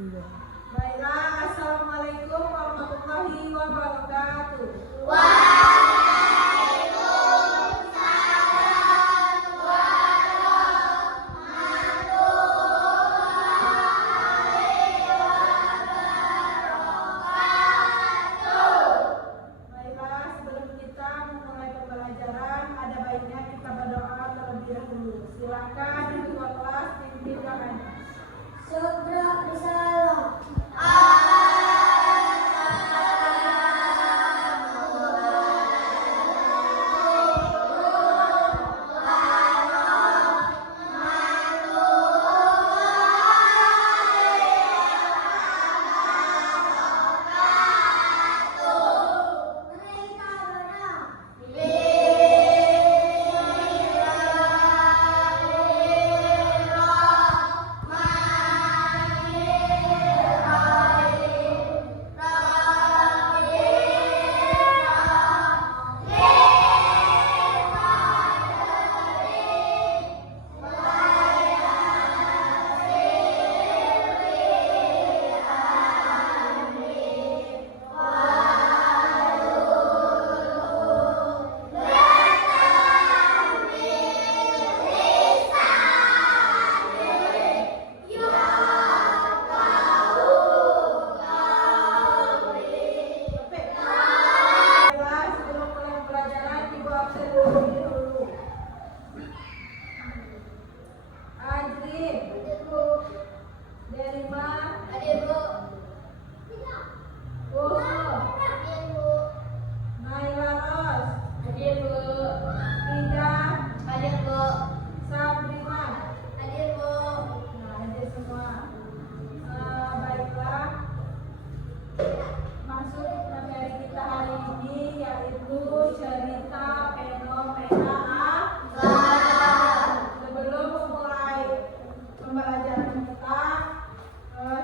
Iya. Baiklah, assalamualaikum warahmatullahi wabarakatuh. Baiklah, sebelum kita memulai pembelajaran, ada baiknya kita berdoa terlebih dahulu. Silakan ketua kelas pimpin doanya.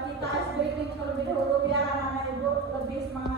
Kita SBK terlebih dahulu biar anak-anak ibu lebih semangat.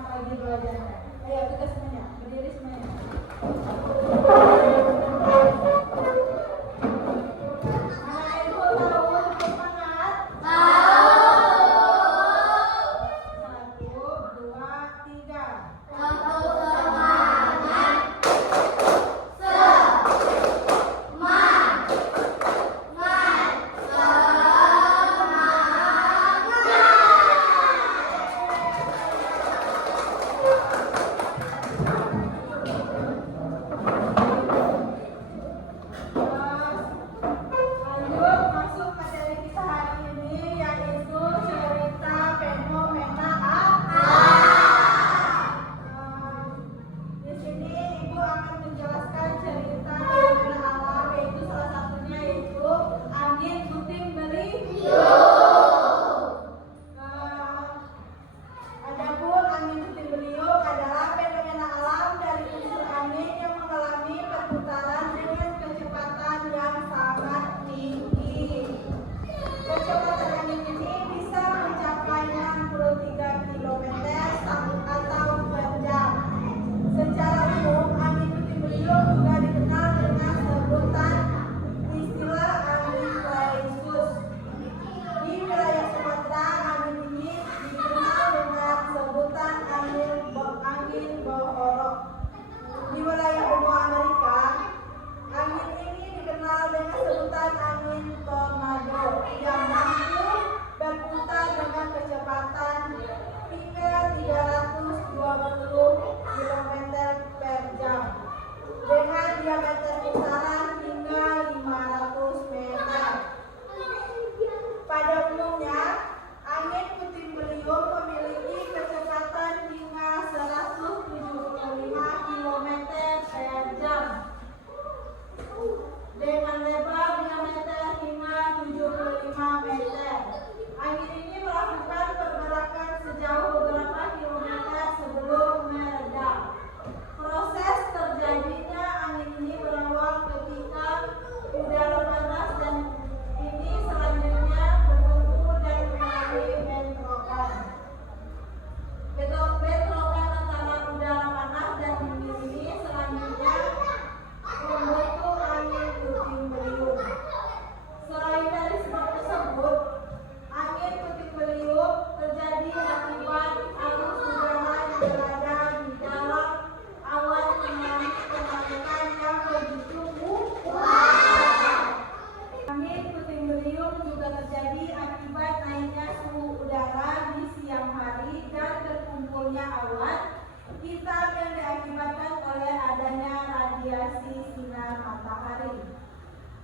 munculnya awan hitam yang diakibatkan oleh adanya radiasi sinar matahari.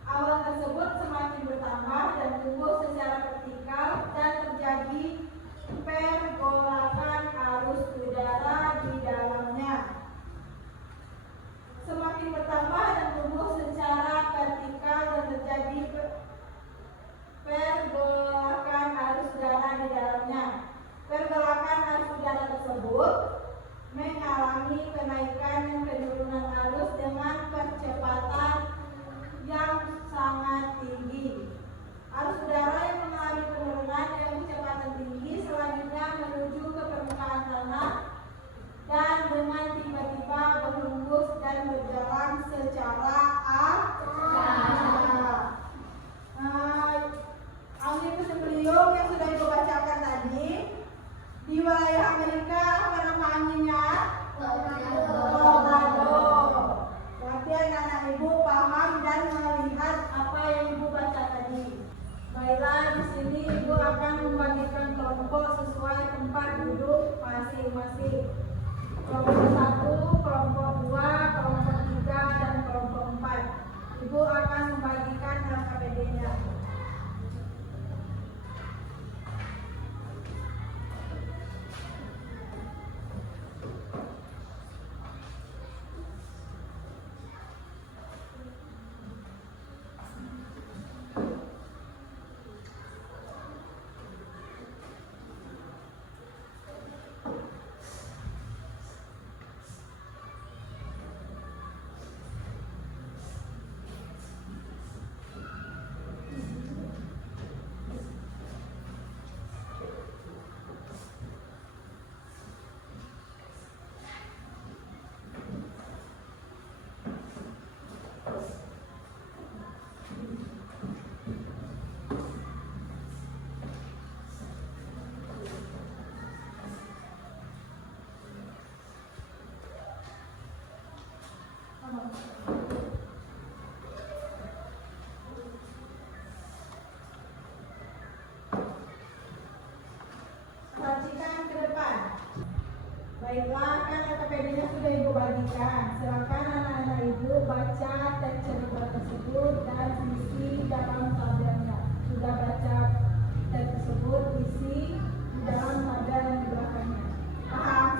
Awan tersebut semakin bertambah dan tumbuh secara vertikal dan terjadi pergolakan arus udara di dalamnya. Semakin bertambah dan tumbuh secara vertikal dan terjadi pergolakan arus udara di dalamnya. Pergolakan arus udara tersebut mengalami kenaikan dan penurunan arus dengan kecepatan yang sangat tinggi. Arus udara yang mengalami penurunan dengan kecepatan tinggi selanjutnya menuju ke permukaan tanah dan dengan tiba-tiba berhembus dan berjalan secara acak. Omnibus Belium yang sudah Ibu bacakan tadi, di wilayah Amerika apa nama anginnya? Tornado. Berarti anak-anak Ibu paham dan melihat apa yang Ibu baca tadi. Baiklah, di sini Ibu akan membagikan kelompok sesuai tempat duduk masing-masing. Kelompok 1, kelompok 2, kelompok 3, dan kelompok 4. Ibu akan membagikan LKPD-nya. Perhatikan ke depan. Baiklah, kan LKPD-nya sudah Ibu bagikan. Silakan anak-anak Ibu baca teks cerita tersebut dan isi dalam tabelnya. Sudah baca teks tersebut, isi di dalam tabel yang di belakangnya. Paham?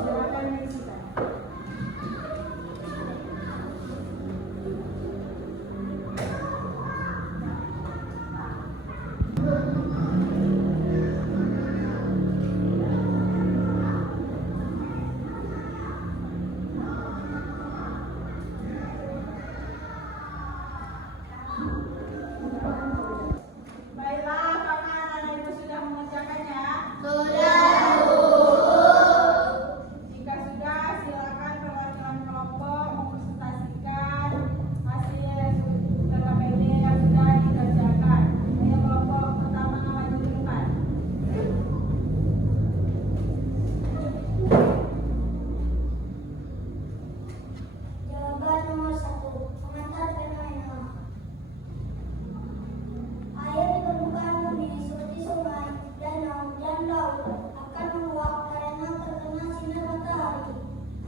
Silakan diisikan. Baiklah, apakah anak-anak Ibu sudah mengerjakannya? Jika sudah, silakan perwakilan kelompok mempresentasikan hasil LKPD yang sudah dikerjakan. Ayo kelompok pertama maju ke depan. Jawaban nomor 1. Pengantar fenomena. Air di permukaan bumi seperti sungai, danau, dan laut akan menguap karena terkena sinar matahari.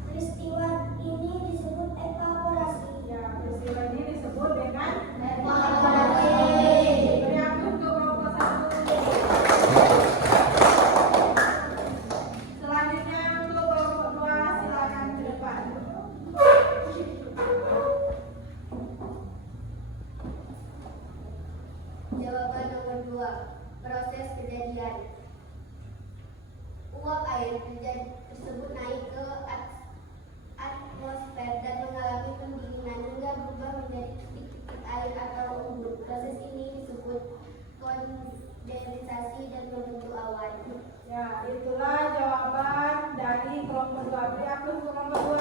Peristiwa ini disebut evaporasi. Ya, peristiwa ini disebut dengan Evaporasi. beri aku untuk kelompok 1. Selanjutnya untuk kelompok 2, silakan ke depan. Jawaban nomor 2. Proses kejadian. Uap air tersebut naik ke atmosfer dan mengalami pendinginan hingga berubah menjadi titik-titik air atau embun. Proses ini disebut kondensasi dan membentuk awan. Ya, itulah jawaban dari kelompok 2. Beri aku untuk kelompok 2.